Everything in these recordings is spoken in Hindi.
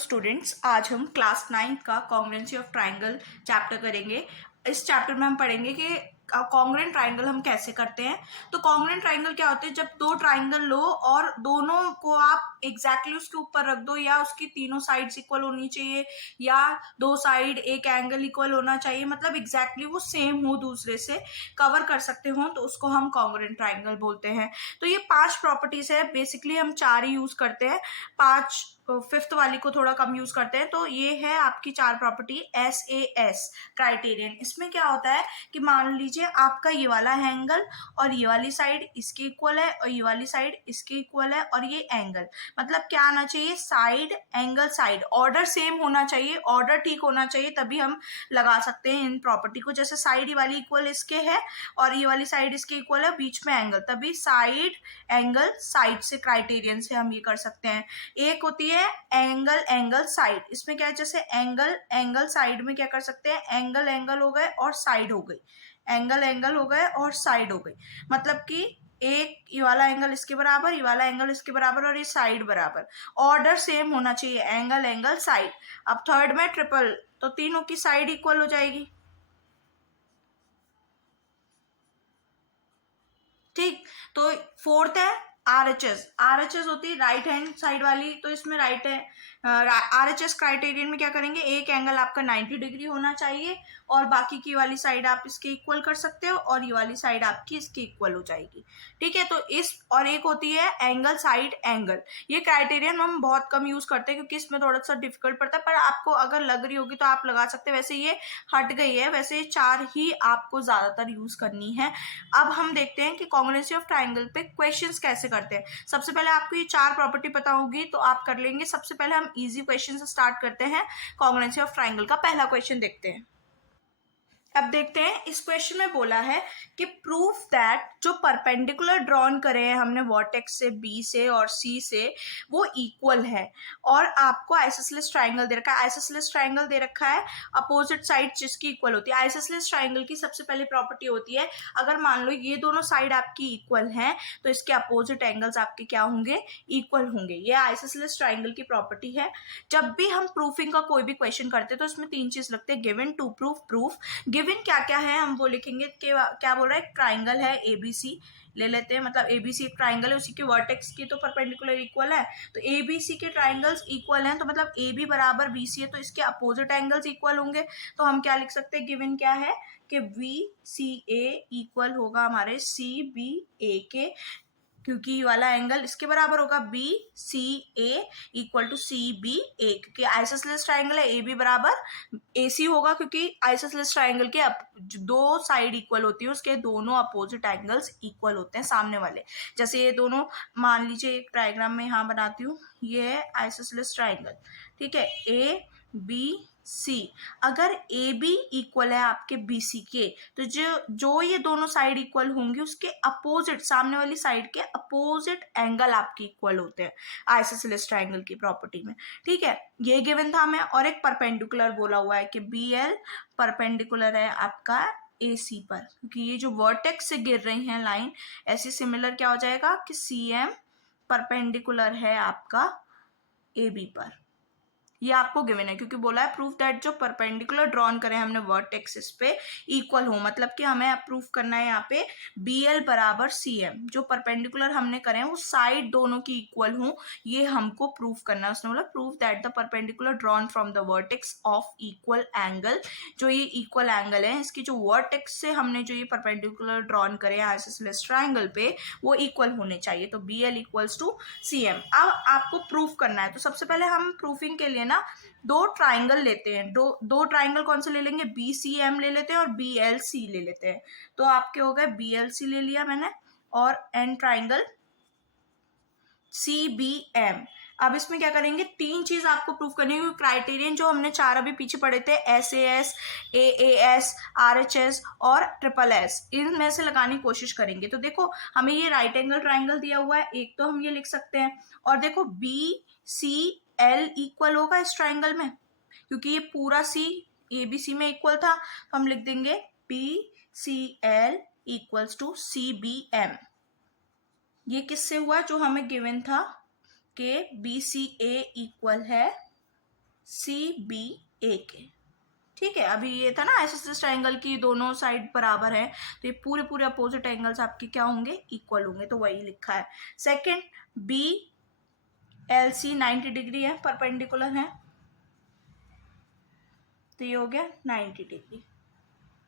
स्टूडेंट्स, आज हम क्लास 9 का कॉन्ग्रुएंसी ऑफ ट्राइंगल चैप्टर करेंगे। इस चैप्टर में हम पढ़ेंगे कि कॉन्ग्रुएंट ट्राइंगल हम कैसे करते हैं। तो कॉन्ग्रुएंट ट्राइंगल क्या होते हैं? जब दो ट्राइंगल लो और दोनों को आप एग्जैक्टली उसके ऊपर रख दो, या उसकी तीनों साइड्स इक्वल होनी चाहिए, या दो साइड एक एंगल इक्वल होना चाहिए, मतलब एग्जैक्टली वो सेम हो, दूसरे से कवर कर सकते हो, तो उसको हम कॉन्ग्रुएंट ट्राइंगल बोलते हैं। तो ये 5 प्रॉपर्टीज है, बेसिकली हम 4 ही यूज करते हैं, 5 फिफ्थ वाली को थोड़ा कम यूज करते हैं। तो ये है आपकी 4 प्रॉपर्टी SAS क्राइटेरियन। इसमें क्या होता है कि मान लीजिए आपका ये वाला एंगल और ये वाली साइड इसके इक्वल है, और ये वाली साइड इसके इक्वल है, और ये एंगल, मतलब क्या आना चाहिए? Side angle side, order same होना चाहिए, ऑर्डर ठीक होना चाहिए, तभी हम लगा सकते हैं इन प्रॉपर्टी को। जैसे साइड ये वाली इक्वल इसके है और ये वाली साइड इसके इक्वल है, बीच में एंगल, तभी साइड एंगल साइड से क्राइटेरियन से हम ये कर सकते हैं। एक होती है एंगल एंगल साइड, इसमें क्या है, जैसे एंगल एंगल साइड में क्या कर सकते हैं, एंगल एंगल हो गए और साइड हो गई, एंगल एंगल हो गए और साइड हो गई, मतलब कि एक ये वाला एंगल इसके बराबर, ये वाला एंगल इसके बराबर, और ये साइड बराबर, ऑर्डर सेम होना चाहिए, एंगल एंगल साइड। अब थर्ड में ट्रिपल, तो तीनों की साइड इक्वल हो जाएगी, ठीक। तो फोर्थ है RHS। RHS होती है राइट हैंड साइड वाली, तो इसमें राइट है RHS क्राइटेरियन में क्या करेंगे, एक एंगल आपका 90 डिग्री होना चाहिए और बाकी की वाली साइड आप इसके इक्वल कर सकते हो, और ये वाली साइड आपकी इसकी इक्वल हो जाएगी, ठीक है। तो इस और एक होती है एंगल साइड एंगल। ये क्राइटेरियन हम बहुत कम यूज करते हैं क्योंकि इसमें थोड़ा सा डिफिकल्ट पड़ता है, पर आपको अगर लग रही होगी तो आप लगा सकते हैं। वैसे ये हट गई है, वैसे 4 ही आपको ज्यादातर यूज करनी है। अब हम देखते हैं कि कॉन्ग्रुएंसी ऑफ ट्राइंगल पे क्वेश्चंस कैसे करते हैं। सबसे पहले आपको ये 4 प्रॉपर्टी पता होगी तो आप कर लेंगे। सबसे पहले हम इजी क्वेश्चन से स्टार्ट करते हैं। कॉन्ग्रुएंसी ऑफ ट्राइंगल का पहला क्वेश्चन देखते हैं। अब देखते हैं, इस क्वेश्चन में बोला है कि प्रूफ दैट जो परपेंडिकुलर ड्रॉन करे हैं हमने वर्टेक्स से, बी से और सी से, वो इक्वल है, और आपको आइसोसेलेस ट्राइंगल दे रखा है। आइसोसेलेस ट्राइंगल दे रखा है, अपोजिट साइड जिसकी इक्वल होती है। आइसोसेलेस ट्राइंगल की सबसे पहली प्रॉपर्टी होती है, अगर मान लो ये दोनों साइड आपकी इक्वल हैं तो इसके अपोजिट एंगल्स आपके क्या होंगे? इक्वल होंगे। ये आइसोसेलेस ट्राइंगल की प्रॉपर्टी है। जब भी हम प्रूफिंग का कोई भी क्वेश्चन करते हैं तो इसमें 3 चीज लगते हैं, given, to proof, proof. Given क्या क्या है हम वो लिखेंगे कि क्या बोल रहा है, ट्राइंगल है ABC ले लेते हैं, मतलब ABC एक ट्राइंगल है, उसी के वर्टेक्स की तो परपेंडिकुलर इक्वल है, तो ABC के ट्राइंगल्स इक्वल हैं, तो मतलब AB बराबर BC है, तो इसके अपोजिट एंगल्स इक्वल होंगे। तो हम क्या लिख सकते हैं, गिवन क्या है कि VCA इक्वल होगा हमारे CBA के, क्योंकि ये वाला एंगल इसके बराबर होगा BCA इक्वल टू CBA, क्योंकि आइसोसेलेस ट्राइंगल है, AB बराबर AC होगा, क्योंकि आइसोसेलेस ट्राइंगल के दो साइड इक्वल होती है, उसके दोनों अपोजिट एंगल्स इक्वल होते हैं सामने वाले। जैसे ये दोनों, मान लीजिए एक डायग्राम में यहाँ बनाती हूँ, ये है आइसोसेलेस ट्राइंगल, ठीक है, ABC। अगर AB इक्वल है आपके BC के, तो जो ये दोनों साइड इक्वल होंगी उसके अपोजिट, सामने वाली साइड के अपोजिट एंगल आपके इक्वल होते हैं आइसोसेलेस ट्राइंगल की प्रॉपर्टी में, ठीक है। ये गिवन था हमें। और एक परपेंडिकुलर बोला हुआ है कि BL परपेंडिकुलर है आपका AC पर, क्योंकि ये जो वर्टेक्स से गिर रही है लाइन, ऐसे सिमिलर क्या हो जाएगा कि CM परपेंडिकुलर है आपका AB पर। ये आपको गिवन है, क्योंकि बोला है प्रूफ दैट जो परपेंडिकुलर ड्रॉन करें हमने वर्टेक्सिस पे इक्वल हो, मतलब कि हमें प्रूफ करना है यहाँ पे BL बराबर CM, जो परपेंडिकुलर हमने करे वो साइड दोनों की इक्वल हो, ये हमको प्रूफ करना है। उसने बोला proof that the perpendicular drawn from the vertex of equal angle, जो ये इक्वल एंगल है इसकी जो वर्टेक्स से हमने जो ये परपेंडिकुलर ड्रॉन करे आइसोसेलेस ट्राइंगल पे, वो इक्वल होने चाहिए, तो BL इक्वल्स टू CM। अब आपको प्रूफ करना है, तो सबसे पहले हम प्रूफिंग के लिए ना दो ट्राइंगल लेते हैं। दो ट्राइंगल कौन से ले लेंगे, BCM ले लेते हैं और BLC ले लेते हैं। तो आपके हो गए BLC ले लिया मैंने, और एन ट्राइंगल CBM। अब इसमें क्या करेंगे, 3 चीज आपको प्रूफ करनी है। क्राइटेरियन जो हमने 4 अभी पीछे पढ़े थे, SAS, AAS, RHS और SSS, इनमें से लगाने की कोशिश करेंगे। तो देखो हमें ये राइट एंगल ट्राइंगल दिया हुआ है, एक तो हम ये लिख सकते हैं, और देखो BCL इक्वल होगा इस ट्राइंगल में, क्योंकि ये पूरा C ABC में इक्वल था, तो हम लिख देंगे BCL इक्वल्स टू CBM। ये किससे हुआ, जो हमें गिवन था कि BCA इक्वल है CBA के। ठीक है, अभी ये था ना आइसोसेलेस ट्राइंगल की दोनों साइड बराबर है, तो ये पूरे पूरे अपोजिट एंगल्स आपके क्या होंगे, इक्वल होंगे, तो वही लिखा है। सेकंड, BLC 90 डिग्री है, परपेंडिकुलर है, तो ये हो गया 90 डिग्री।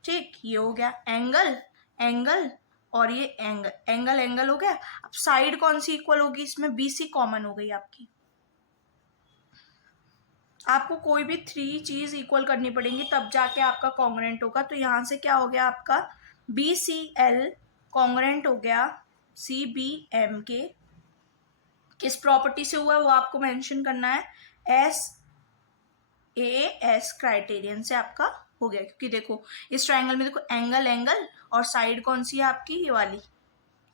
ठीक, ये हो गया एंगल एंगल, और ये एंगल एंगल एंगल हो गया। अब साइड कौन सी इक्वल होगी, इसमें BC कॉमन हो गई आपकी। आपको कोई भी 3 चीज इक्वल करनी पड़ेंगी तब जाके आपका कॉन्ग्रेंट होगा। तो यहां से क्या हो गया आपका, BCL कॉन्ग्रेंट हो गया CBM के। किस प्रॉपर्टी से हुआ है वो आपको मेंशन करना है, SAS क्राइटेरियन से आपका हो गया। क्योंकि देखो इस ट्राइंगल में देखो एंगल एंगल और साइड कौन सी है आपकी, ये वाली,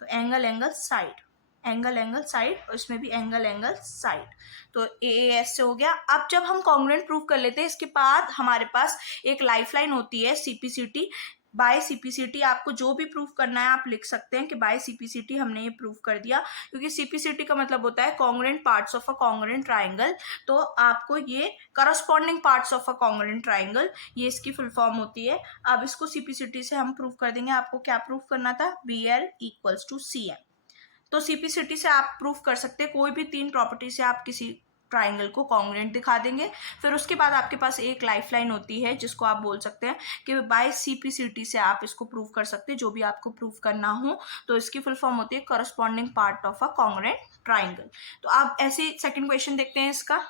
तो angle angle side, angle angle side, और इसमें भी एंगल एंगल साइड, तो AAS से हो गया। अब जब हम कॉन्ग्रुएंट प्रूव कर लेते हैं, इसके बाद हमारे पास एक लाइफलाइन होती है CPCT। बाय CPCT आपको जो भी प्रूफ करना है आप लिख सकते हैं कि बाय CPCT हमने ये प्रूफ कर दिया, क्योंकि CPCT का मतलब होता है congruent parts of a congruent triangle. तो आपको ये corresponding parts of a congruent triangle, ये इसकी फुल फॉर्म होती है। अब इसको CPCT से हम प्रूफ कर देंगे। आपको क्या प्रूफ करना था, BL इक्वल्स टू CM। तो CPCT से आप प्रूफ कर सकते हैं, कोई भी 3 प्रॉपर्टी से आप किसी ट्राइंगल को कॉन्ग्रुएंट दिखा देंगे। फिर उसके बाद आपके पास एक लाइफलाइन होती है जिसको आप बोल सकते हैं कि बाय CPCT से आप इसको प्रूफ कर सकते हैं, जो भी आपको प्रूफ करना हो। तो इसकी फुल फॉर्म होती है corresponding part of a congruent triangle. तो आप ऐसे सेकंड क्वेश्चन देखते हैं इसका।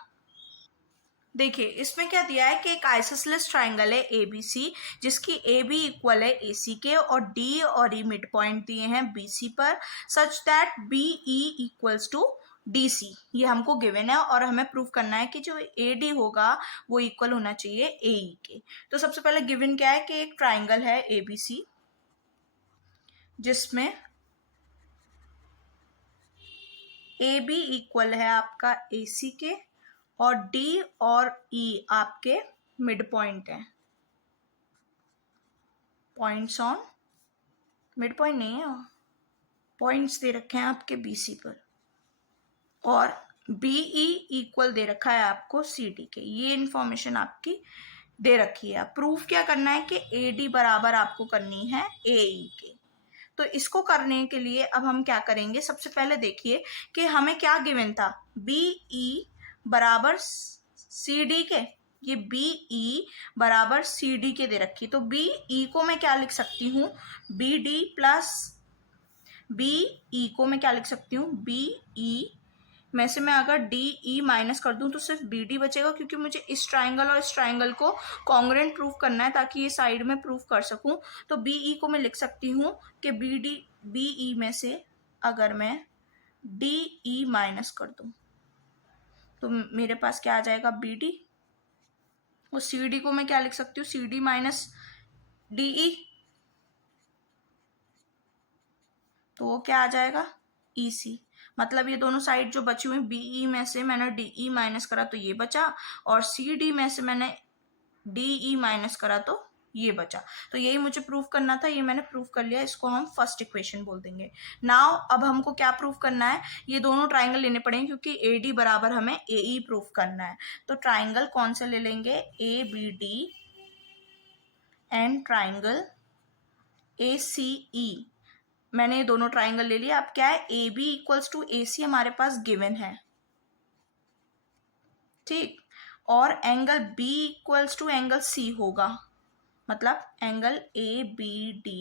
देखिए इसमें क्या दिया है कि एक आइसोसेलेस ट्राइंगल है ABC, जिसकी AB इक्वल है AC के, और D और E मिड पॉइंट दिए हैं BC पर, such that BE equals to DC। ये हमको गिवन है और हमें प्रूव करना है कि जो AD होगा वो इक्वल होना चाहिए AE के। तो सबसे पहले गिवन क्या है कि एक ट्राइंगल है ABC जिसमें AB इक्वल है आपका AC के, और D और E आपके मिड पॉइंट है, पॉइंट्स ऑन मिड पॉइंट नहीं है, पॉइंट्स दे रखे हैं आपके BC पर, और BE इक्वल दे रखा है आपको CD के। ये इंफॉर्मेशन आपकी दे रखी है। प्रूफ क्या करना है कि AD बराबर आपको करनी है AE के। तो इसको करने के लिए अब हम क्या करेंगे, सबसे पहले देखिए कि हमें क्या गिवन था, BE बराबर CD के, ये BE बराबर CD के दे रखी। तो BE को मैं क्या लिख सकती हूँ, BD प्लस BE को मैं क्या लिख सकती हूँ, BE में से मैं अगर DE माइनस कर दूं तो सिर्फ BD बचेगा, क्योंकि मुझे इस ट्राइंगल और इस ट्राइंगल को कॉन्ग्रुएंट प्रूफ करना है ताकि ये साइड में प्रूफ कर सकूं। तो BE को मैं लिख सकती हूँ कि BE में से अगर मैं DE माइनस कर दूं तो मेरे पास क्या आ जाएगा, BD, और CD को मैं क्या लिख सकती हूँ, CD माइनस DE, तो वो क्या आ जाएगा, EC। मतलब ये दोनों साइड जो बची हुई, BE में से मैंने DE माइनस करा तो ये बचा, और CD में से मैंने DE माइनस करा तो ये बचा। तो यही मुझे प्रूफ करना था, ये मैंने प्रूफ कर लिया। इसको हम फर्स्ट इक्वेशन बोल देंगे। नाउ अब हमको क्या प्रूफ करना है, ये दोनों ट्राइंगल लेने पड़ेंगे क्योंकि AD बराबर हमें AE प्रूफ करना है। तो ट्राइंगल कौन से ले लेंगे, ABD एंड ट्राइंगल ACE। मैंने ये दोनों ट्राइंगल ले लिया। अब क्या है, AB इक्वल्स टू AC हमारे पास गिवन है, ठीक, और angle B equals to angle C होगा, मतलब एंगल ABD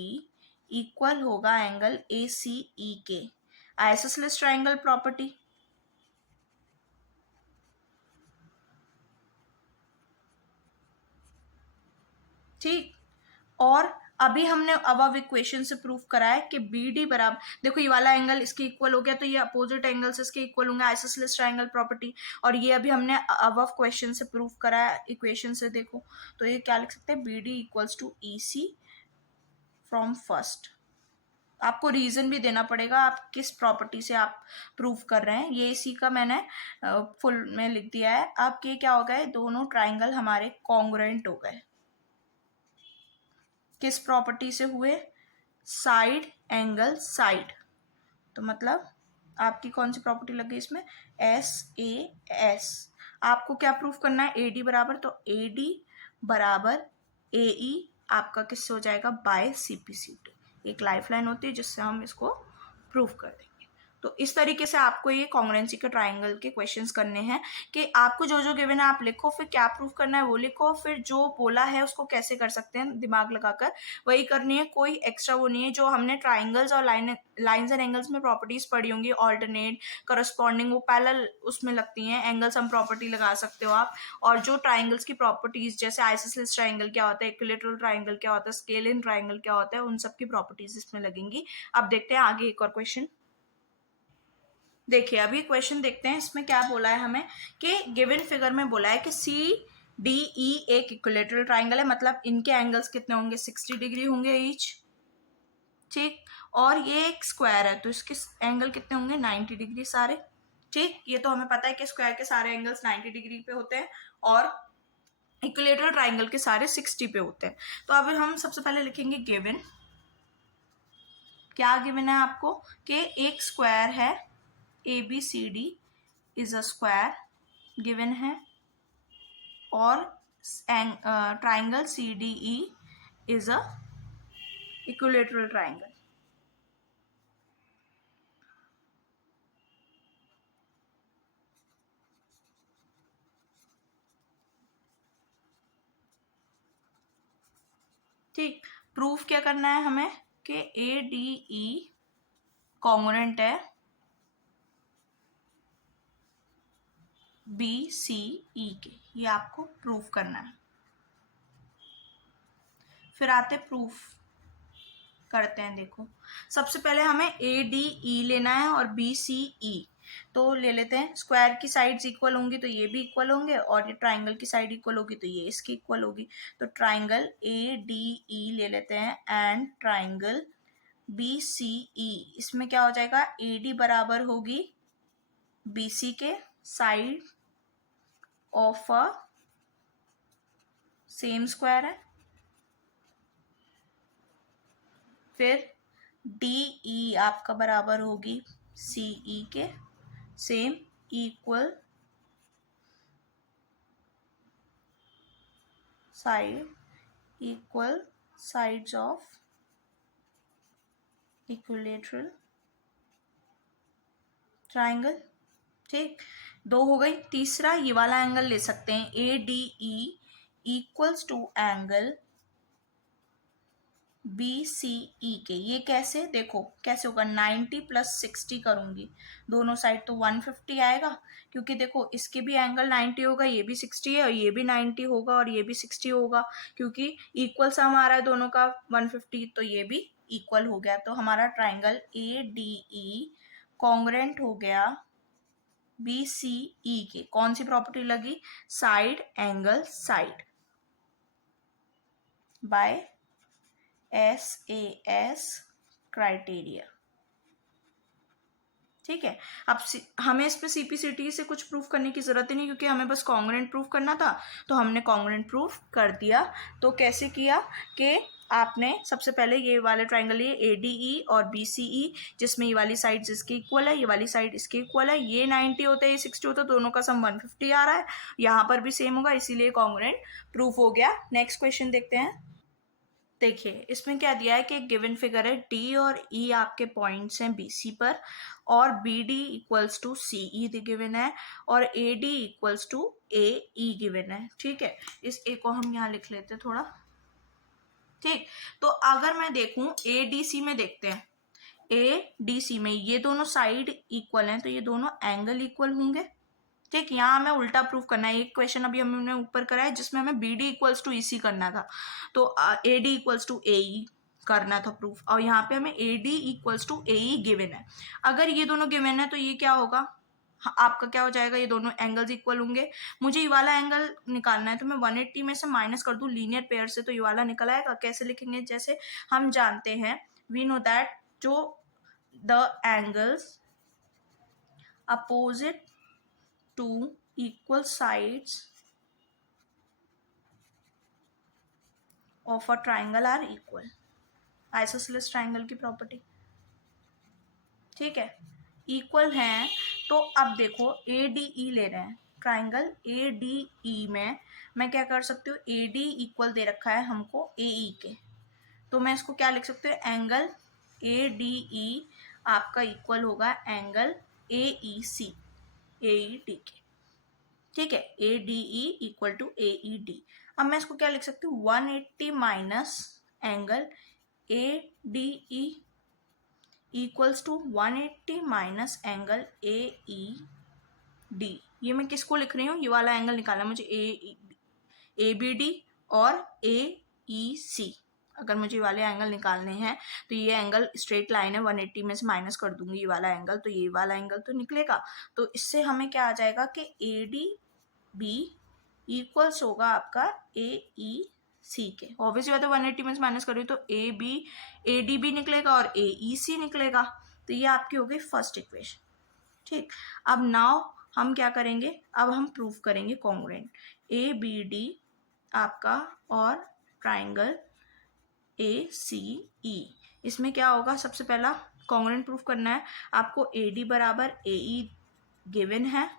इक्वल होगा एंगल ACE के। आइसोसेलेस ट्राइंगल प्रॉपर्टी, ठीक। और अभी हमने अब इक्वेशन से प्रूफ करा है कि BD बराबर, देखो ये वाला एंगल इसके इक्वल हो गया, तो ये अपोजिट एंगल्स इसके इक्वल होंगे, आइसोसेलेस ट्राइंगल प्रॉपर्टी। और ये अभी हमने अब क्वेश्चन से प्रूफ करा है, इक्वेशन से देखो, तो ये क्या लिख सकते हैं, BD equals to EC from first. आपको रीजन भी देना पड़ेगा आप किस प्रॉपर्टी से आप प्रूफ कर रहे हैं। ये इसी का मैंने फुल में लिख दिया है। अब ये क्या हो गए, दोनों ट्राइंगल हमारे कॉन्ग्रुएंट हो गए। किस प्रॉपर्टी से हुए, साइड एंगल साइड। तो मतलब आपकी कौन सी प्रॉपर्टी लग गई इसमें, SAS। आपको क्या प्रूफ करना है, ए डी बराबर, तो ए डी बराबर ए ई आपका किससे हो जाएगा, by C P C T. एक लाइफ लाइन होती है जिससे हम इसको प्रूफ कर देंगे। तो इस तरीके से आपको ये कॉन्ग्रुएंसी के ट्राइंगल के क्वेश्चंस करने हैं कि आपको जो जो गिवन है आप लिखो, फिर क्या प्रूफ करना है वो लिखो, फिर जो बोला है उसको कैसे कर सकते हैं दिमाग लगाकर वही करनी है। कोई एक्स्ट्रा वो नहीं है। जो हमने ट्राइंगल्स और लाइन्स एंड एंगल्स में प्रॉपर्टीज पढ़ी होंगी, ऑल्टरनेट, करस्पॉन्डिंग, वो पैरेलल उसमें लगती हैं। एंगल्स हम प्रॉपर्टी लगा सकते हो आप। और जो ट्राइंगल्स की प्रॉपर्टीज जैसे आइसोसेलेस ट्राइंगल क्या होता है, इक्विलैटरल ट्राइंगल क्या होता है, स्केलिन ट्राइंगल क्या होता है, उन सब की प्रॉपर्टीज इसमें लगेंगी। अब देखते हैं आगे एक और क्वेश्चन। देखिए अभी क्वेश्चन देखते हैं, इसमें क्या बोला है हमें कि गिवन फिगर में बोला है कि सी डी ई एक इक्विलैटरल ट्राइंगल है, मतलब इनके एंगल्स कितने होंगे, 60 डिग्री होंगे ईच, ठीक। और ये एक स्क्वायर है तो इसके एंगल कितने होंगे, 90 डिग्री सारे, ठीक। ये तो हमें पता है कि स्क्वायर के सारे एंगल्स 90 डिग्री पे होते हैं और इक्विलैटरल ट्राइंगल के सारे 60 पे होते हैं। तो अब हम सबसे पहले लिखेंगे गिवन। क्या गिवन है आपको कि एक स्क्वायर है ABCD is a square given है, और triangle CDE is a equilateral triangle. ठीक, प्रूफ क्या करना है हमें कि ADE कॉन्ग्रुएंट है BCE के, ये आपको प्रूफ करना है। फिर आते प्रूफ करते हैं। देखो सबसे पहले हमें ADE लेना है और BCE, तो ले लेते हैं। स्क्वायर की साइड्स इक्वल होंगी तो ये भी इक्वल होंगे, और ये ट्राइंगल की साइड इक्वल होगी तो ये इसकी इक्वल होगी। तो ट्राइंगल ADE ले लेते हैं एंड ट्राइंगल BCE, इसमें क्या हो जाएगा, AD बराबर होगी BC के side of a same square है, फिर DE आपका बराबर होगी CE के same equal sides of equilateral triangle, ठीक। दो हो गई। तीसरा ये वाला एंगल ले सकते हैं ADE equals to angle BCE के। ये कैसे, देखो कैसे होगा, 90 प्लस 60 करूंगी, दोनों साइड तो 150 आएगा, क्योंकि देखो इसके भी एंगल 90 होगा, ये भी 60 है, और ये भी 90 होगा और ये भी 60 होगा, क्योंकि इक्वल सम आ रहा है दोनों का 150, तो ये भी इक्वल हो गया। तो हमारा ट्राइंगल ADE कॉन्ग्रुएंट हो गया BCE के। कौन सी प्रॉपर्टी लगी, side angle side by SAS criteria, ठीक है। अब हमें इस पे CPCT से कुछ प्रूफ करने की जरूरत ही नहीं, क्योंकि हमें बस कॉन्ग्रुएंट प्रूफ करना था, तो हमने कॉन्ग्रुएंट प्रूफ कर दिया। तो कैसे किया कि आपने सबसे पहले ये वाले ट्राइंगल लिए ADE और BCE, जिसमें ये वाली साइड इसके इक्वल है, ये वाली साइड इसके इक्वल है, ये 90 होता है, ये 60 होता है, दोनों का सम 150 आ रहा है, यहाँ पर भी सेम होगा, इसीलिए कॉन्ग्रुएंट प्रूफ हो गया। नेक्स्ट क्वेश्चन देखते हैं। देखिए इसमें क्या दिया है कि गिवन फिगर है, D और E आपके पॉइंट्स हैं BC पर, और BD equals to CE given है, और AD equals to AE given है, ठीक है। इस A को हम यहाँ लिख लेते हैं थोड़ा, ठीक। तो अगर मैं देखूं ADC में, देखते हैं ADC में ये दोनों साइड इक्वल हैं, तो ये दोनों एंगल इक्वल होंगे, ठीक। यहाँ हमें उल्टा प्रूफ करना है। एक क्वेश्चन अभी हमने ऊपर करा है जिसमें हमें BD इक्वल्स टू EC करना था, तो AD इक्वल्स टू AE करना था प्रूफ, और यहाँ पे हमें AD equals to AE given है। अगर ये दोनों गिवन है तो ये क्या होगा, आपका क्या हो जाएगा, ये दोनों एंगल्स इक्वल होंगे। मुझे ये वाला एंगल निकालना है, तो मैं 180 में से माइनस कर दूं लीनियर पेयर से, तो ये वाला निकल आएगा। कैसे लिखेंगे, जैसे हम जानते हैं, वी नो दैट जो the angles opposite to equal sides of a triangle are equal, isosceles triangle की प्रॉपर्टी, ठीक है। इक्वल हैं, तो अब देखो ADE ले रहे हैं, ट्राइंगल ए डी ई में मैं क्या कर सकती हूँ, ए डी इक्वल दे रखा है हमको ए ई के, तो मैं इसको क्या लिख सकती हूँ, एंगल ए डी ई आपका इक्वल होगा angle A E C, A E D के, ठीक है, A D E equal to A E D. अब मैं इसको क्या लिख सकती हूँ, 180 minus angle A D E equals to 180 minus angle A E D. ये मैं किसको लिख रही हूँ, ये वाला एंगल निकालना है मुझे, ए बी डी और ए ई सी। अगर मुझे ये वाले एंगल निकालने हैं तो ये एंगल स्ट्रेट लाइन है, 180 में से माइनस कर दूंगी ये वाला एंगल, तो ये वाला एंगल तो निकलेगा। तो इससे हमें क्या आ जाएगा कि ए डी बी इक्वल्स होगा आपका ए ई सी के। ऑब्वियसली बात है 180 में से माइनस करूँ तो ए डी बी निकलेगा और ए ई सी निकलेगा। तो ये आपकी हो गई फर्स्ट इक्वेशन, ठीक। अब नाउ हम क्या करेंगे, अब हम प्रूव करेंगे कॉन्ग्रुएंट ए बी डी आपका और ट्राइंगल ए सी ई। इसमें क्या होगा, सबसे पहला कॉन्ग्रुएंट प्रूफ करना है आपको, ए डी बराबर ए ई गिवन है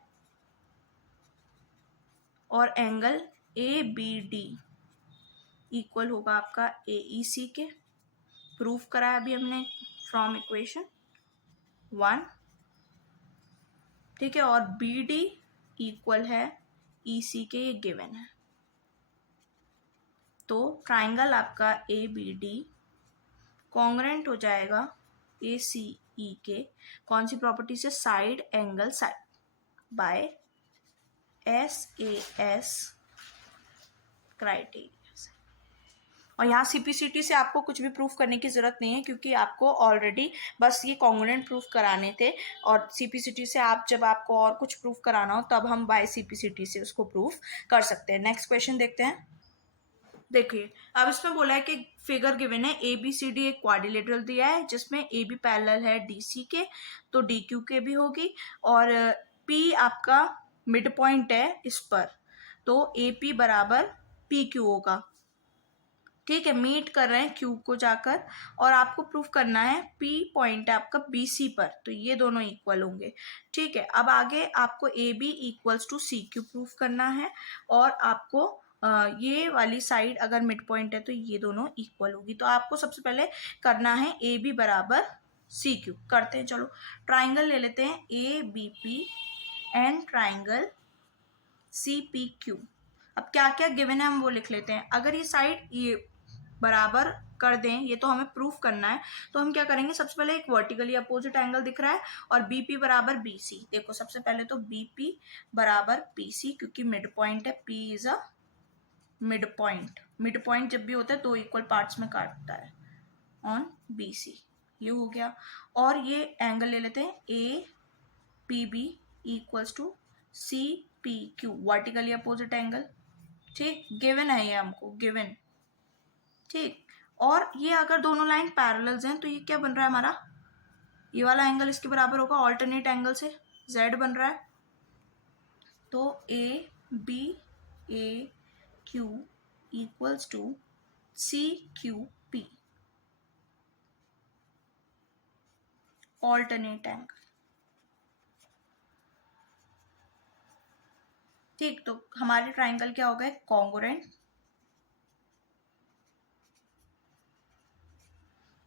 और angle A B D equal होगा आपका ए ई सी के। प्रूफ करा है अभी हमने फ्रॉम इक्वेशन 1, ठीक है, और बी डी इक्वल है ई सी के, ये गिवन है। तो ट्राइंगल आपका ए बी डी कॉन्ग्रुएंट हो जाएगा ए सी ई के, कौन सी प्रॉपर्टी से, side angle side by SAS criteria से। और यहाँ CPCT से आपको कुछ भी प्रूफ करने की ज़रूरत नहीं है, क्योंकि आपको ऑलरेडी बस ये कॉन्ग्रुएंट प्रूफ कराने थे, और CPCT से आप जब आपको और कुछ प्रूफ कराना हो तब हम बाय CPCT से उसको प्रूफ कर सकते हैं। नेक्स्ट क्वेश्चन देखते हैं। देखिए अब इसमें बोला है कि फिगर गिवन है ए बी सी डी, एक क्वाड्रिलेटरल दिया है जिसमें ए बी पैरेलल है डी सी के, तो डी क्यू के भी होगी, और पी आपका मिड पॉइंट है इस पर, तो ए पी बराबर पी क्यू होगा, ठीक है। मीट कर रहे हैं क्यू को जाकर, और आपको प्रूफ करना है पी पॉइंट है आपका बी सी पर, तो ये दोनों इक्वल होंगे, ठीक है। अब आगे आपको A B equals to C Q proof करना है, और आपको ये वाली साइड अगर मिड पॉइंट है तो ये दोनों इक्वल होगी। तो आपको सबसे पहले करना है ए बी बराबर सी क्यू। करते हैं, चलो ट्राइंगल ले लेते हैं A B P and triangle C P Q. अब क्या क्या गिवन है हम वो लिख लेते हैं। अगर ये साइड ये बराबर कर दें, ये तो हमें प्रूफ करना है, तो हम क्या करेंगे, सबसे पहले एक वर्टिकली अपोजिट एंगल दिख रहा है और बी पी बराबर बी सी। देखो सबसे पहले तो बी पी बराबर पी सी, क्योंकि मिड पॉइंट है, P is a mid point. Mid point जब भी होता है दो इक्वल पार्ट्स में काटता है ऑन बी सी, ये हो गया। और ये एंगल ले लेते हैं A P B equals to C P Q, vertically opposite angle, ठीक, गिवन है ये हमको, गिवन, ठीक। और ये अगर दोनों लाइन पैरेलल्स हैं तो ये क्या बन रहा है हमारा, ये वाला एंगल इसके बराबर होगा ऑल्टरनेट एंगल से, जेड बन रहा है। तो A B A Q equals to C Q P, alternate angle, ठीक। तो हमारे ट्राइंगल क्या हो गए, कॉन्ग्रुएंट।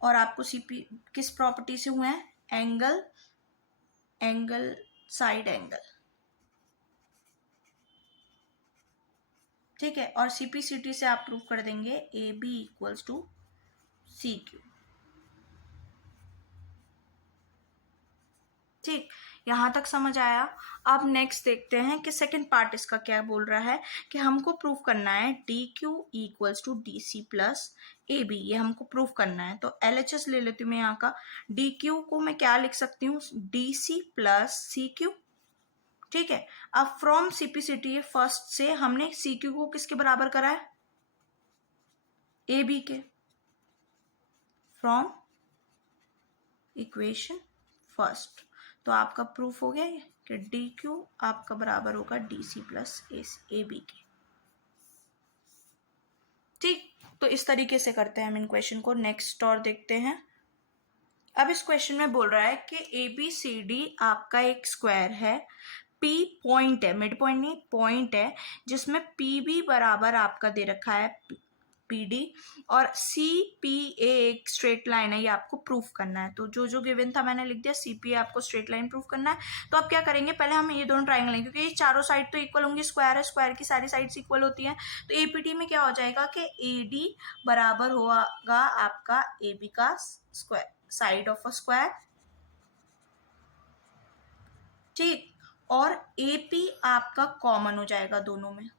और आपको सीपी किस प्रॉपर्टी से हुए हैं, एंगल एंगल साइड एंगल, ठीक है। और CPCT से आप प्रूव कर देंगे A B equals to C Q, ठीक। यहाँ तक समझ आया। अब नेक्स्ट देखते हैं कि सेकंड पार्ट इसका क्या बोल रहा है, कि हमको प्रूव करना है D Q equals to D C plus A B, ये हमको प्रूव करना है। तो LHS ले लेती हूँ मैं यहाँ का, डी क्यू को मैं क्या लिख सकती हूँ, D C plus C Q, ठीक है। अब फ्रॉम CPCT फर्स्ट से हमने सी क्यू को किसके बराबर करा है, ए बी के, फ्रॉम इक्वेशन फर्स्ट। तो आपका प्रूफ हो गया कि डी क्यू आपका बराबर होगा D C plus A B के, ठीक। तो इस तरीके से करते हैं हम इन क्वेश्चन को। नेक्स्ट और देखते हैं। अब इस क्वेश्चन में बोल रहा है कि ABCD आपका एक स्क्वायर है, पी पॉइंट है, मिड पॉइंट नहीं पॉइंट है, जिसमें पी बी बराबर आपका दे रखा है पी डी और सी पी ए एक स्ट्रेट लाइन है, ये आपको प्रूफ करना है। तो जो जो गिवन था मैंने लिख दिया, सी पी ए आपको स्ट्रेट लाइन प्रूफ करना है। तो अब क्या करेंगे, पहले हम ये दोनों ट्राइंगल लेंगे, क्योंकि ये चारों साइड तो इक्वल होंगी, स्क्वायर है, स्क्वायर की सारी साइड्स इक्वल होती हैं। तो एपीटी में क्या हो जाएगा कि ए डी बराबर होगा आपका ए बी का square, side of a square, ठीक। और एपी आपका कॉमन हो जाएगा दोनों में।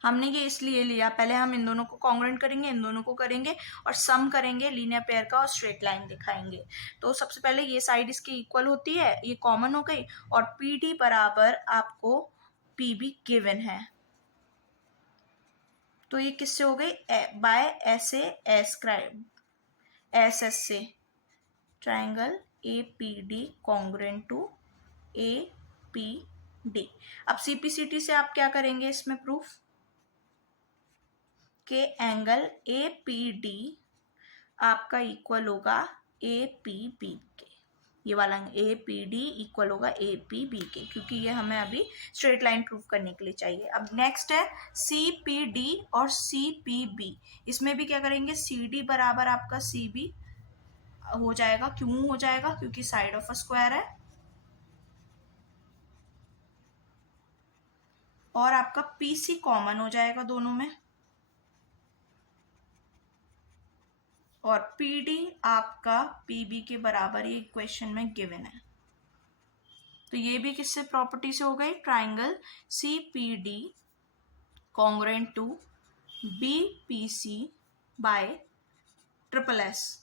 हमने ये इसलिए लिया, पहले हम इन दोनों को कॉन्ग्रुएंट करेंगे, इन दोनों को करेंगे और सम करेंगे लीनियर पेयर का और स्ट्रेट लाइन दिखाएंगे। तो सबसे पहले ये साइड इसकी इक्वल होती है, ये कॉमन हो गई, और पी डी बराबर आपको पी बी गिवन है। तो ये किससे हो गई, बाय एस एस एस से triangle A P D congruent to A P D. अब सीपीसीटी से आप क्या करेंगे इसमें प्रूफ, के एंगल ए पी डी आपका इक्वल होगा ए पी बी के, ये वाला ए पी डी इक्वल होगा ए पी बी के, क्योंकि ये हमें अभी स्ट्रेट लाइन प्रूफ करने के लिए चाहिए। अब नेक्स्ट है सी पी डी और सी पी बी, इसमें भी क्या करेंगे, सी डी बराबर आपका सी बी हो जाएगा, क्यों हो जाएगा, क्योंकि साइड ऑफ अ स्क्वायर है, और आपका पी सी कॉमन हो जाएगा दोनों में, और पी डी आपका पी बी के बराबर ये क्वेश्चन में गिवन है। तो ये भी किससे प्रॉपर्टी से हो गई, triangle C P D congruent to B P C by triple S.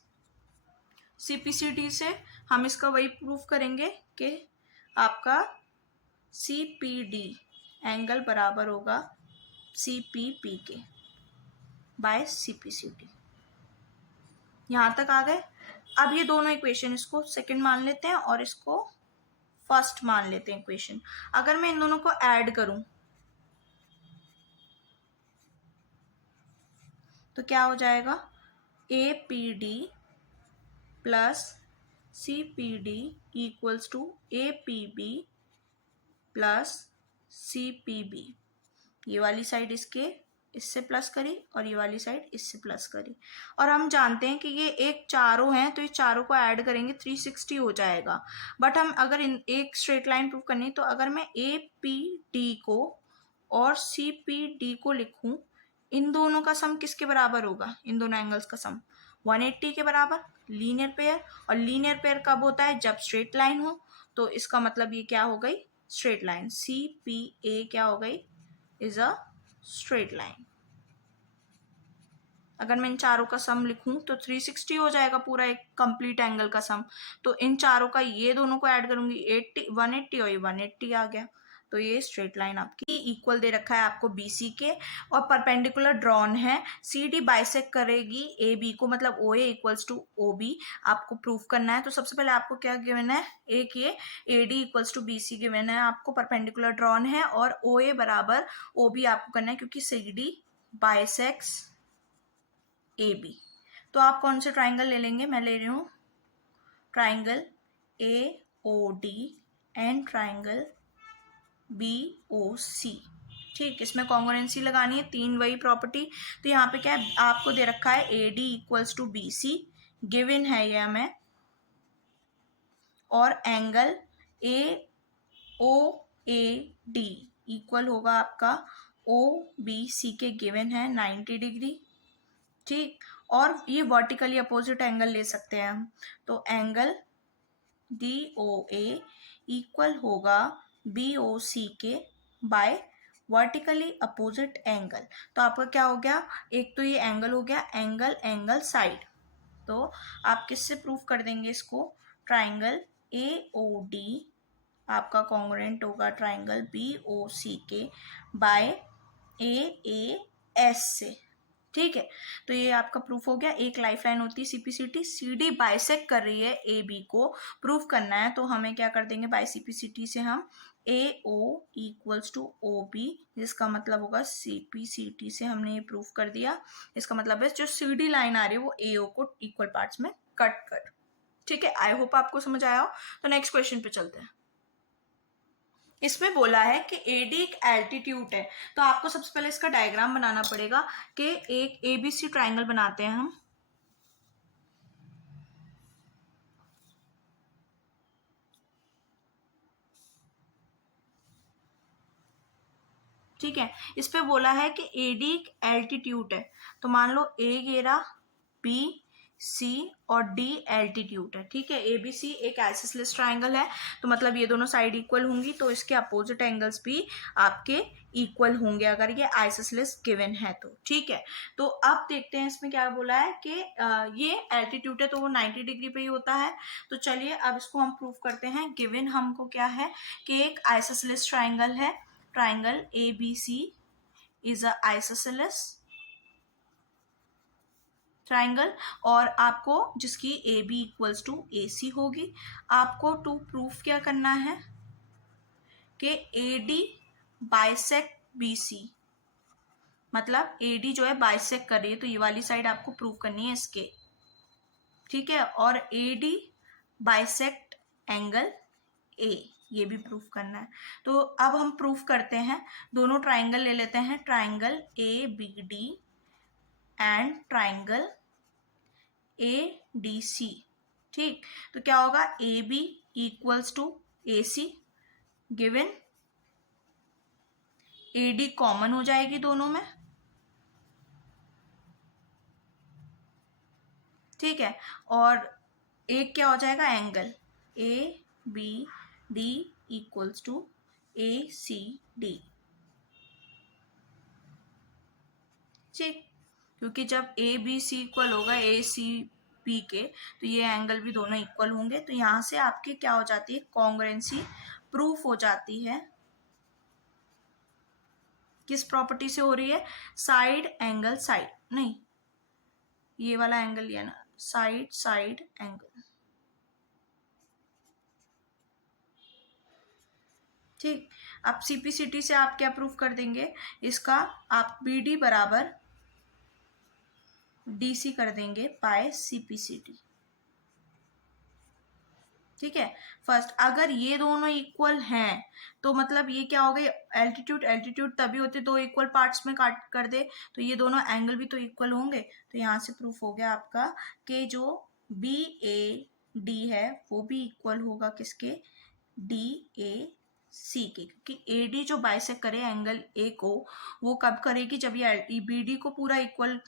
CPCT से हम इसका वही प्रूफ करेंगे कि आपका सी पी डी एंगल बराबर होगा सी पी पी के बाय सीपीसीटी। यहाँ तक आ गए। अब ये दोनों इक्वेशन, इसको सेकंड मान लेते हैं और इसको फर्स्ट मान लेते हैं इक्वेशन। अगर मैं इन दोनों को ऐड करूं तो क्या हो जाएगा, A P D plus C P D equals to A P B plus C P B. ये वाली साइड इससे प्लस करी और ये वाली साइड इससे प्लस करी, और हम जानते हैं कि ये एक चारों हैं, तो ये चारों को ऐड करेंगे 360 हो जाएगा। बट हम अगर एक स्ट्रेट लाइन प्रूव करनी है, तो अगर मैं ए पी डी को और सी पी डी को लिखूं, इन दोनों का सम किसके बराबर होगा, इन दोनों एंगल्स का सम 180 के बराबर, लीनियर पेयर। और लीनियर पेयर कब होता है, जब स्ट्रेट लाइन हो। तो इसका मतलब ये क्या हो गई, straight line, C P A क्या हो गई, इज अ स्ट्रेट लाइन। अगर मैं इन चारों का सम लिखूं तो 360 हो जाएगा पूरा एक कंप्लीट एंगल का सम। तो इन चारों का ये दोनों को ऐड करूंगी 180 और ये 180 आ गया। तो ये स्ट्रेट लाइन आपकी इक्वल दे रखा है आपको BC के, और परपेंडिकुलर ड्रॉन है, CD बाइसेक्ट करेगी AB को, मतलब OA इक्वल्स टू OB आपको प्रूफ करना है। तो सबसे पहले आपको क्या गिवन है, एक ये AD equals to BC given है आपको, परपेंडिकुलर ड्रॉन है, और OA बराबर OB आपको करना है, क्योंकि CD बाइसेक्ट्स AB। तो आप कौन से ट्राइंगल ले लेंगे, मैं ले रही हूँ triangle AOD and triangle BOC, ठीक। इसमें कॉन्ग्रुएंसी लगानी है, तीन वही प्रॉपर्टी। तो यहाँ पे क्या है, आपको दे रखा है AD equals to BC given है ये हमें, और एंगल AOAD इक्वल होगा आपका OBC के गिवन है 90 डिग्री, ठीक। और ये वर्टिकली अपोजिट एंगल ले सकते हैं हम, तो एंगल DOA इक्वल होगा BOC के बाय वर्टिकली अपोजिट एंगल। तो आपका क्या हो गया, एक तो ये एंगल हो गया, एंगल साइड। तो आप किससे प्रूफ कर देंगे इसको, ट्राइंगल AOD आपका कॉन्ग्रुएंट होगा ट्राइंगल BOC के बाय AAS से, ठीक है। तो ये आपका प्रूफ हो गया। एक लाइफ लाइन होती है सीपीसीटी, CD बाइसेक्ट कर रही है AB को, प्रूफ करना है, तो हमें क्या कर देंगे, बाय सीपीसीटी से हम AO इक्वल्स टू OB, जिसका मतलब होगा सीपीसीटी से हमने ये प्रूफ कर दिया। इसका मतलब है जो CD लाइन आ रही है वो AO को इक्वल पार्ट्स में कट कर, ठीक है, आई होप आपको समझ आया हो। तो नेक्स्ट क्वेश्चन पे चलते हैं। इसमें बोला है कि एडी एक एल्टीट्यूड है, तो आपको सबसे पहले इसका डायग्राम बनाना पड़ेगा कि एक एबीसी ट्राइंगल बनाते हैं हम। ठीक है, इस पे बोला है कि एडी एक एल्टीट्यूड है, तो मान लो ए घेरा, बी, सी और डी एल्टीट्यूड है। ठीक है, ए बी सी एक आइसोसेलेस ट्राइंगल है, तो मतलब ये दोनों साइड इक्वल होंगी, तो इसके अपोजिट एंगल्स भी आपके इक्वल होंगे अगर ये आइसोसेलेस गिवन है तो। ठीक है, तो अब देखते हैं इसमें क्या बोला है कि ये एल्टीट्यूड है तो वो 90 डिग्री पे ही होता है। तो चलिए अब इसको हम प्रूव करते हैं। गिवन हमको क्या है कि एक आइसोसेलेस ट्राइंगल है, triangle A B C is a isosceles triangle, और आपको जिसकी A B equals to A C होगी। आपको टू प्रूफ क्या करना है कि A D bisect B C, मतलब ए डी जो है बाइसेक्ट कर रही है, तो ये वाली साइड आपको प्रूफ करनी है इसके। ठीक है, और A D bisect angle A, ये भी प्रूफ करना है। तो अब हम प्रूफ करते हैं, दोनों ट्राइंगल ले लेते हैं, triangle A B D and triangle A D C. ठीक, तो क्या होगा, A B equals to A C, given A D common हो जाएगी दोनों में। ठीक है, और एक क्या हो जाएगा, angle A B D equals to A C D. ठीक, क्योंकि जब ए बी सी इक्वल होगा ए सी बी के, तो ये एंगल भी दोनों इक्वल होंगे, तो यहां से आपकी क्या हो जाती है, कॉन्ग्रुएंसी प्रूफ हो जाती है। किस प्रॉपर्टी से हो रही है, साइड एंगल साइड, नहीं ये वाला एंगल लिया ना, साइड साइड एंगल। ठीक, अब सीपीसीटी से आप क्या प्रूफ कर देंगे इसका, आप बी डी बराबर डी सी कर देंगे बाय सीपीसीटी। ठीक है, फर्स्ट अगर ये दोनों इक्वल हैं तो मतलब ये क्या हो गई, एल्टीट्यूड एल्टीट्यूड तभी होते दो इक्वल पार्ट्स में काट कर दे, तो ये दोनों एंगल भी तो इक्वल होंगे। तो यहाँ से प्रूफ हो गया आपका कि जो बी ए डी है वो भी इक्वल होगा किसके, डी ए सी के, क्योंकि ए डी जो बाइसेक्ट करे एंगल ए को, वो कब करेगी, जब ये बी डी को पूरा इक्वल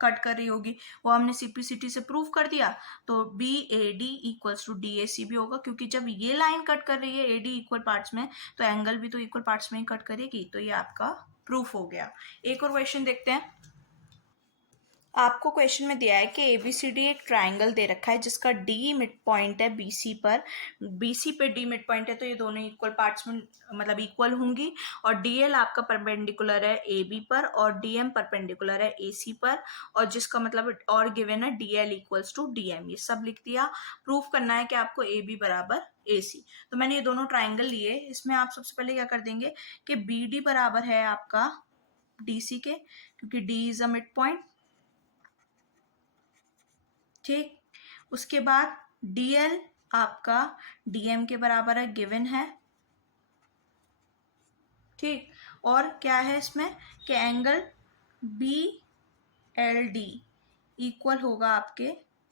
कट कर रही होगी, वो हमने सीपीसीटी से प्रूव कर दिया। तो B A D equals to D A C भी होगा, क्योंकि जब ये लाइन कट कर रही है ए डी इक्वल पार्ट्स में, तो एंगल भी तो इक्वल पार्ट्स में ही कट करेगी, तो ये आपका प्रूफ हो गया। एक और क्वेश्चन देखते हैं। आपको क्वेश्चन में दिया है कि एबीसीडी एक ट्राइंगल दे रखा है जिसका डी मिड पॉइंट है बीसी पर, बीसी पे डी मिड पॉइंट है, तो ये दोनों इक्वल पार्ट्स में मतलब इक्वल होंगी, और डीएल आपका परपेंडिकुलर है एबी पर और डीएम परपेंडिकुलर है एसी पर, और जिसका मतलब और गिवन है डीएल इक्वल्स टू डीएम, ये सब लिख दिया। प्रूफ करना है कि आपको ए बी बराबर ए सी। तो मैंने ये दोनों ट्राइंगल लिए, इसमें आप सबसे पहले क्या कर देंगे कि बी डी बराबर है आपका डी सी के, क्योंकि D is a mid point. ठीक, उसके बाद डीएल आपका डीएम के बराबर है, गिवन है। ठीक, और क्या है इसमें कि angle B L D equal होगा आपके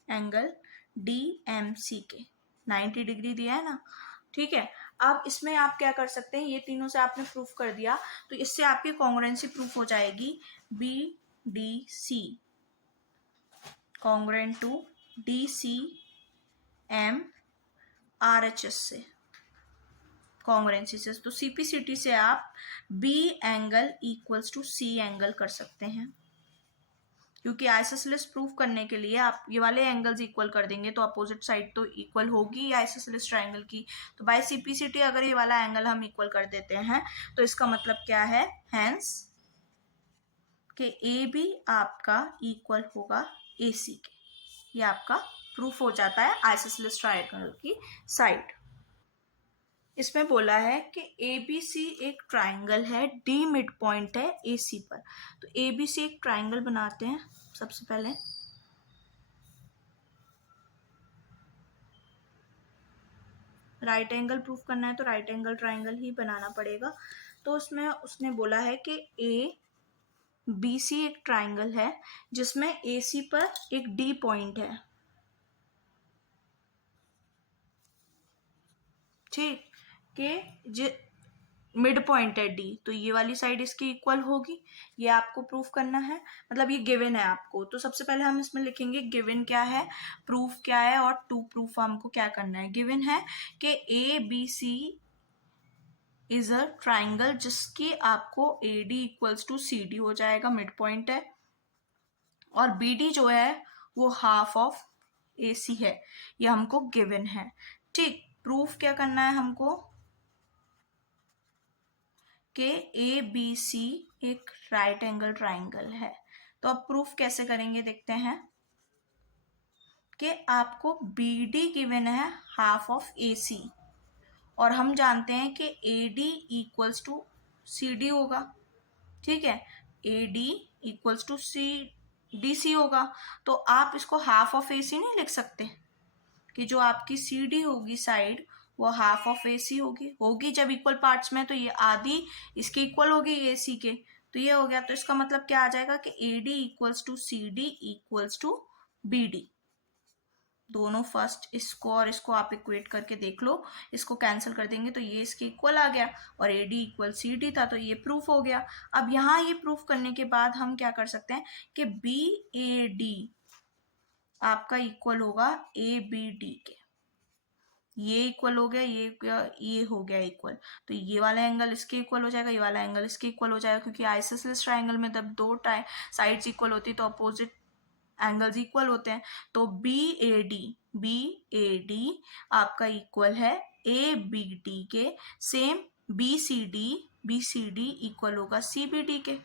एंगल डी एम सी के, 90 डिग्री दिया है ना। ठीक है, अब इसमें आप क्या कर सकते हैं, ये तीनों से आपने प्रूफ कर दिया, तो इससे आपकी कॉन्ग्रुएंसी प्रूफ हो जाएगी, B D C congruent to D C M R H S से, कॉन्ग्रुएंसी से। तो सीपीसीटी से आप B angle equals to C angle कर सकते हैं, क्योंकि आइसोसेलेस प्रूफ करने के लिए आप ये वाले एंगल्स इक्वल कर देंगे तो अपोजिट साइड तो इक्वल होगी आइसोसेलेस ट्राइंगल की। तो बाय सीपीसीटी अगर ये वाला एंगल हम इक्वल कर देते हैं तो इसका मतलब क्या है, हैंस कि ए बी आपका इक्वल होगा ए सी के, ये आपका प्रूफ हो जाता है आइसोसेलेस ट्राइंगल की साइड। इसमें बोला है कि ए बी सी एक ट्राइंगल है, डी मिड पॉइंट है ए सी पर। तो ए बी सी एक ट्राइंगल बनाते हैं सबसे पहले। राइट एंगल प्रूफ करना है तो राइट एंगल ट्राइंगल ही बनाना पड़ेगा। तो उसमें उसने बोला है कि ए बी सी एक ट्राइंगल है जिसमें ए सी पर एक डी पॉइंट है, ठीक, कि मिड पॉइंट है डी, तो ये वाली साइड इसकी इक्वल होगी। ये आपको प्रूफ करना है, मतलब ये गिवन है आपको। तो सबसे पहले हम इसमें लिखेंगे गिवन क्या है, प्रूफ क्या है, और टू प्रूफ हमको क्या करना है। गिवन है कि A B C is a triangle जिसकी आपको A D equals to C D हो जाएगा, मिड पॉइंट है, और बी डी जो है वो हाफ ऑफ ए सी है। ये हमको गिवन है, ठीक। प्रूफ क्या करना है हमको कि ए बी सी एक राइट एंगल ट्राइंगल है। तो अब प्रूफ कैसे करेंगे देखते हैं कि आपको बी डी गिवन है हाफ ऑफ ए सी, और हम जानते हैं कि A D equals to C D होगा, ठीक है, A D equals to C D C होगा। तो आप इसको हाफ ऑफ ए सी नहीं लिख सकते कि जो आपकी सी डी होगी साइड वो हाफ ऑफ ए सी होगी जब इक्वल पार्ट्स में, तो ये आधी इसके इक्वल होगी ए सी के, तो ये हो गया। तो इसका मतलब क्या आ जाएगा कि A D equals to C D equals to B D. दोनों फर्स्ट इसको और इसको आप इक्वेट करके देख लो, इसको कैंसिल कर देंगे तो ये इसके इक्वल आ गया, और A D equal C D था, तो ये प्रूफ हो गया। अब यहाँ ये प्रूफ करने के बाद हम क्या कर सकते हैं कि बी ए डी आपका इक्वल होगा ए बी डी के, ये इक्वल हो गया, ये हो गया इक्वल, तो ये वाला एंगल इसके इक्वल हो जाएगा, ये वाला एंगल इसके इक्वल हो जाएगा, क्योंकि आइसोसेलेस ट्राइंगल में जब दो साइड्स इक्वल होती है तो अपोजिट एंगल्स इक्वल होते हैं। तो बी ए डी आपका इक्वल है ए बी डी के, same B C D equal होगा सी बी डी के।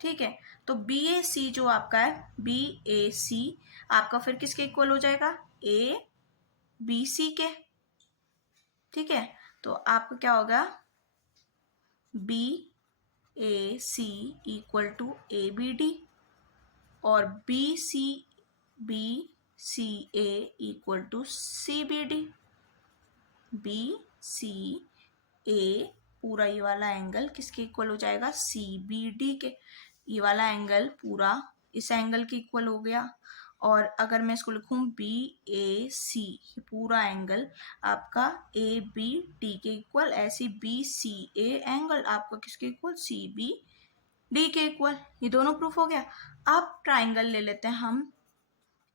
ठीक है, तो बी ए सी जो आपका है, बी ए सी आपका फिर किसके इक्वल हो जाएगा, ए बी सी के, ठीक है। तो आपका क्या होगा, B A C equal to A B D, और B C A equal to C B D. B C A पूरा ये वाला एंगल किसके इक्वल हो जाएगा, सी बी डी के। ये वाला एंगल पूरा इस एंगल के इक्वल हो गया, और अगर मैं इसको लिखूं बी ए सी, पूरा एंगल आपका ए बी डी के इक्वल, ऐसी बी सी ए एंगल आपका किसके इक्वल, सी बी डी के इक्वल। ये दोनों प्रूफ हो गया। अब ट्राइंगल ले लेते हैं हम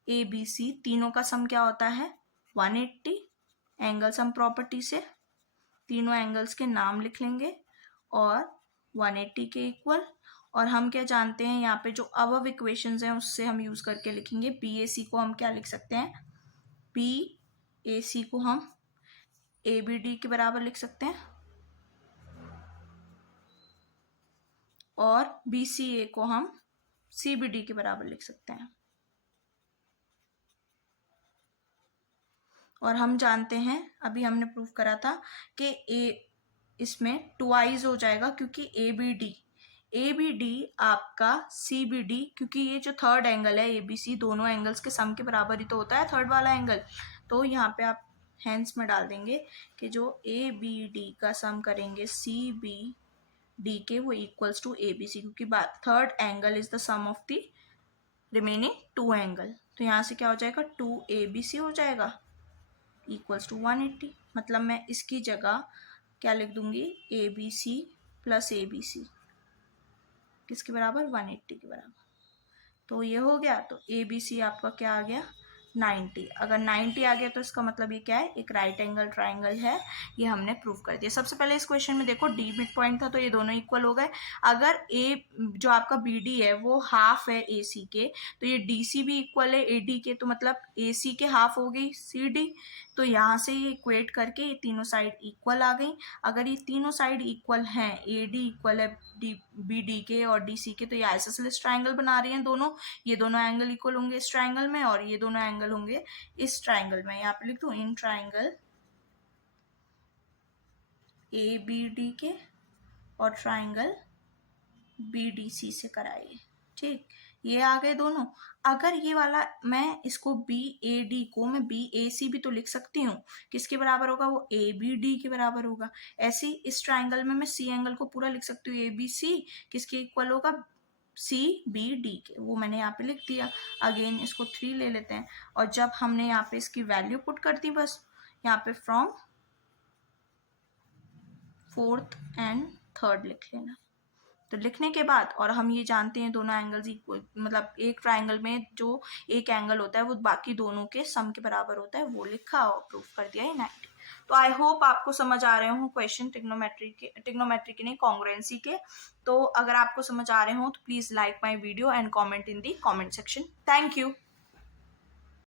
ए बी सी, तीनों का सम क्या होता है 180, एंगल सम प्रॉपर्टी से तीनों एंगल्स के नाम लिख लेंगे और 180 के इक्वल। और हम क्या जानते हैं, यहाँ पे जो अबव इक्वेशंस हैं उससे हम यूज करके लिखेंगे। बी ए सी को हम क्या लिख सकते हैं, बी ए सी को हम ए बी डी के बराबर लिख सकते हैं, और बी सी ए को हम सी बी डी के बराबर लिख सकते हैं। और हम जानते हैं, अभी हमने प्रूफ करा था कि ए इसमें ट्वाइस हो जाएगा, क्योंकि ए बी डी आपका सी बी डी, क्योंकि ये जो थर्ड एंगल है ए बी सी, दोनों एंगल्स के सम के बराबर ही तो होता है थर्ड वाला एंगल। तो यहाँ पे आप हैंस में डाल देंगे कि जो ए बी डी का सम करेंगे सी बी डी के, वो equals to A B C, क्योंकि third angle is the sum of the remaining two angle. तो यहाँ से क्या हो जाएगा, 2ABC हो जाएगा इक्वल्स टू 180। मतलब मैं इसकी जगह क्या लिख दूंगी, ABC प्लस ABC किसके बराबर, 180 के बराबर। तो ये हो गया, तो ABC आपका क्या आ गया, 90। अगर 90 आ गया तो इसका मतलब ये क्या है, एक राइट एंगल ट्राइंगल है। ये हमने प्रूव कर दिया। सबसे पहले इस क्वेश्चन में देखो डी मिड पॉइंट था तो ये दोनों इक्वल हो गए। अगर ए जो आपका बी डी है वो हाफ है ए सी के, तो ये डी सी भी इक्वल है ए डी के, तो मतलब ए सी के हाफ हो गई सी डी। तो यहाँ से ये इक्वेट करके ये तीनों साइड इक्वल आ गई। अगर ये तीनों साइड इक्वल हैं, ए डी इक्वल है बी डी के और डी सी के, तो ये आइसोसेलेस ट्राइंगल बना रही हैं दोनों। ये दोनों एंगल इक्वल होंगे इस ट्राइंगल में, और ये दोनों एंगल होंगे इस ट्राइंगल में। यहाँ पे लिख दूं, इन ट्राइंगल ए बी डी के और ट्राइंगल बी डी सी से कराइए। ठीक, ये आ गए दोनों। अगर ये वाला मैं इसको बी ए डी को मैं बी ए सी भी तो लिख सकती हूँ, किसके बराबर होगा वो, ए बी डी के बराबर होगा। ऐसे ही इस ट्राइंगल में मैं सी एंगल को पूरा लिख सकती हूँ, ए बी सी किसके इक्वल होगा, सी बी डी के, वो मैंने यहाँ पे लिख दिया। अगेन इसको 3 ले लेते हैं, और जब हमने यहाँ पे इसकी वैल्यू पुट कर दी, बस यहाँ पे फ्रॉम 4th and 3rd लिख लेना। तो लिखने के बाद, और हम ये जानते हैं दोनों एंगल्स इक्वल, मतलब एक ट्राइंगल में जो एक एंगल होता है वो बाकी दोनों के सम के बराबर होता है, वो लिखा और प्रूफ कर दिया है 90। तो आई होप आपको समझ आ रहे हो क्वेश्चन ट्रिग्नोमेट्री के नहीं, कॉन्ग्रुएंसी के। तो अगर आपको समझ आ रहे हो तो please like my video and comment in the comment section. Thank you.